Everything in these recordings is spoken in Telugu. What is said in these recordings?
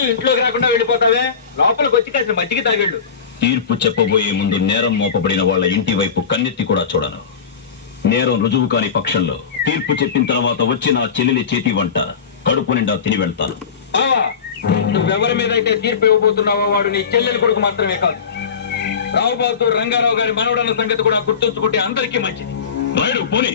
అంటూ ఇంట్లోకి రాకుండా వెళ్ళిపోతావే? లోపలికి వచ్చి కాసిన మజ్జిగ తాగేళ్ళు. తీర్పు చెప్పబోయే ముందు నేరం మోపబడిన వాళ్ళ ఇంటి వైపు కన్నెత్తి కూడా చూడను. నేరం రుజువు కాని పక్షంలో తీర్పు చెప్పిన తర్వాత వచ్చి నా చెల్లెలి చేతి వంట కడుపు నిండా తిని వెళ్తాను. నువ్వెవరి మీద అయితే తీర్పు ఇవ్వబోతున్నావో వాడు నీ చెల్లెలి కొడుకు మాత్రమే కాదు, రావుబాబు రంగారావు గారి మనవడన్న సంగతి కూడా గుర్తుంచుకుంటే అందరికీ మంచిది. రాయుడు పోనీ.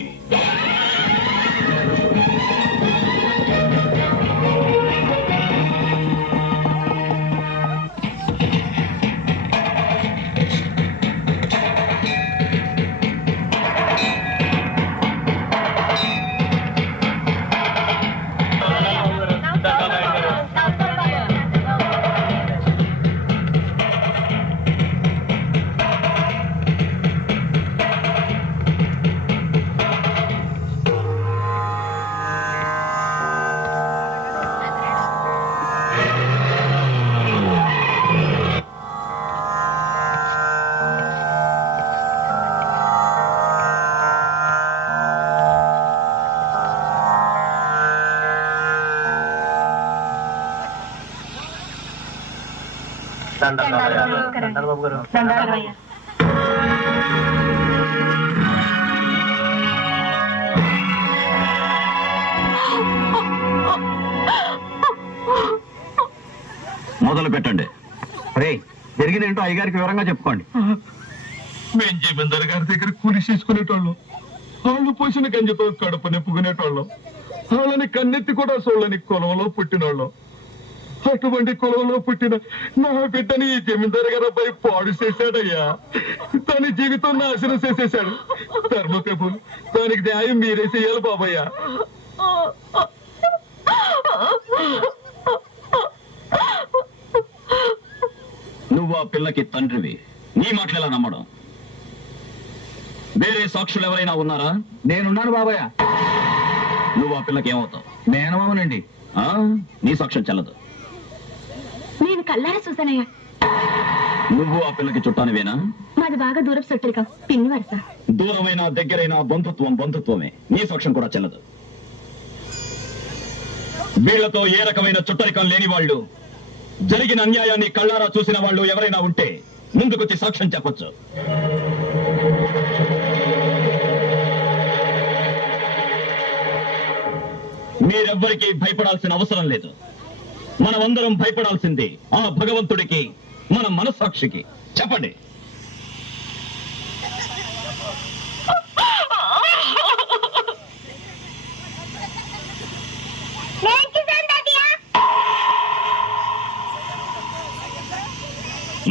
మొదలు పెట్టండి. జరిగిందేంటో అయ్యగారికి వివరంగా చెప్పుకోండి. మేము జమీందారు గారి దగ్గర కూలి చేసుకునేటోళ్ళం, వాళ్ళు పోసిన గంజితో కడుపు నింపుకునేటోళ్ళం, వాళ్ళని కన్నెత్తి కూడా చూడని కులంలో పుట్టినోళ్ళం. అటువంటి కులంలో పుట్టిన నా బిడ్డని ఈ జమీందారు గారు అబ్బాయి పాడు చేశాడయ్యా. తన జీవితం నాశనం చేసేశాడు. ధర్మ ప్రభులు దానికి న్యాయం మీరే చెయ్యాలి బాబయ్యా. నువ్వు ఆ పిల్లకి తండ్రివి, నీ మాటలు నమ్మడం. వేరే సాక్షులు ఎవరైనా ఉన్నారా? నేనున్నాను బాబయ్య. నువ్వు ఆ పిల్లకి ఏమవుతావు? మేనమామనండి. నీ సాక్ష్యం చెల్లదు. నేను కల్లారా చూసానయ్యా. నువ్వు ఆ పిల్లకి చుట్టానివేనా? మాది బాగా దూరపు చుట్టరికం, పిన్ని వరుస. దూరమైన దగ్గరైన బంధుత్వం బంధుత్వమే, నీ సాక్ష్యం కూడా చెల్లదు. వీళ్లతో ఏ రకమైన చుట్టరికం లేని వాళ్ళు, జరిగిన అన్యాయాన్ని కళ్ళారా చూసిన వాళ్ళు ఎవరైనా ఉంటే ముందుకొచ్చి సాక్ష్యం చెప్పొచ్చు. మీరెవ్వరికీ భయపడాల్సిన అవసరం లేదు. మనమందరం భయపడాల్సింది ఆ భగవంతుడికి, మన మనస్సాక్షికి. చెప్పండి.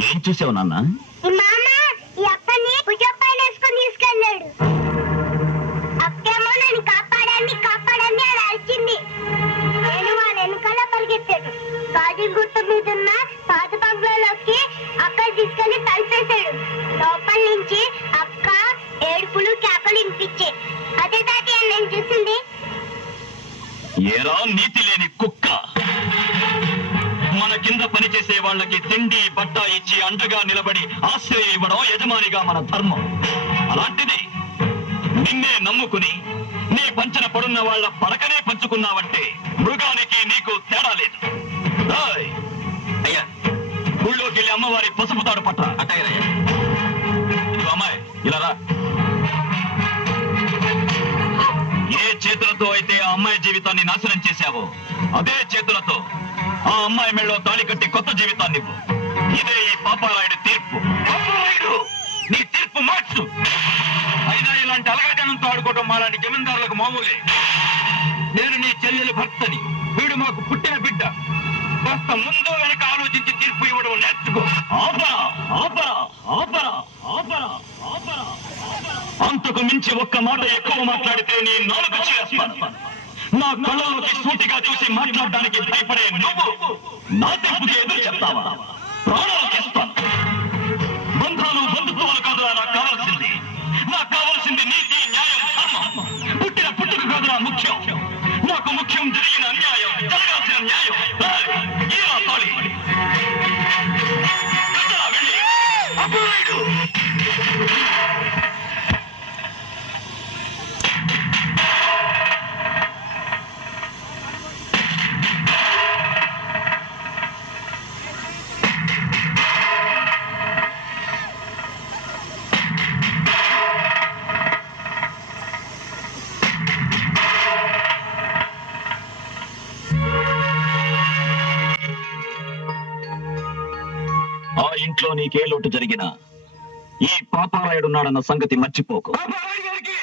ఏం చూసావు నాన్న? తీసుకెళ్ళాడు. అక్కేమో నన్ను కాపాడండి అని అరిచింది. నేను వాళ్ళ వెనకాల పరిగెత్తాడు. గాజు గుట్ట మీద ఉన్న పాత బంగ్లాలోకి అక్క తీసుకెళ్లి తలిపేశాడు. లోపల నుంచి అక్క ఏడుపులు కేకలు వినిపించే. అదే తాతయ్య నేను చూసింది. ఏరా నీతి లేని కుక్క! మన కింద పనిచేసే వాళ్ళకి తిండి బట్ట ఇచ్చి అండగా నిలబడి ఆశ్రయం ఇవ్వడం యజమానిగా మన ధర్మం. అలాంటిది నిన్నే నమ్ముకుని నీ పంచన పడున్న వాళ్ళ పడకనే పంచుకున్నావంటే మృగానికి నీకు తేడా లేదు. అయ్యా, ఊళ్ళోకి వెళ్ళి అమ్మవారి పసుపు తాడు పట్ట. అట్టయ్యా. అమ్మాయి ఇలా రా. ఏ చేతులతో అయితే ఆ అమ్మాయి జీవితాన్ని నాశనం చేశావో అదే చేతులతో ఆ అమ్మాయి మెళ్ళో తాళి కట్టి కొత్త జీవితాన్ని ఇవ్వు. ఇదే ఈ పాపారాయుడి తీర్పు. నీ తీర్పు మార్చు. అయినా ఇలాంటి అలగజనంతో ఆడుకోవడం మాలాంటి జమీందారులకు మామూలే. నేను నీ చెల్లెలి భర్తని, వీడు మాకు పుట్టిన బిడ్డ. కాస్త ముందు వెనక ఆలోచించి తీర్పు ఇవ్వడం నేర్చుకో. అంతకు మించి ఒక్క మాట ఎక్కువ మాట్లాడితే నీ నాలుగు చేస్తాను. నా కళ్ళలోకి సూటిగా చూసి మాట్లాడడానికి భయపడే నువ్వు నా తీర్పుకి ఎదురు చెప్తావా? ప్రాణాలకు ఇస్తాను. బంధాలు బంధుత్వాలు కాదురా నాకు కావాల్సింది. నాకు కావాల్సింది నీతి, న్యాయం, ధర్మం. పుట్టిన పుట్టుక కాదురా ముఖ్యం. నాకు ముఖ్యం జరిగిన అన్యాయం, జరగాల్సిన న్యాయం. ఇలా తాళి వెళ్ళి అప్పుడు ఇంట్లో నీకే లోటు జరిగినా ఈ పాపారాయుడున్నాడన్న సంగతి మర్చిపోకు. పాపారాయుడు గారికి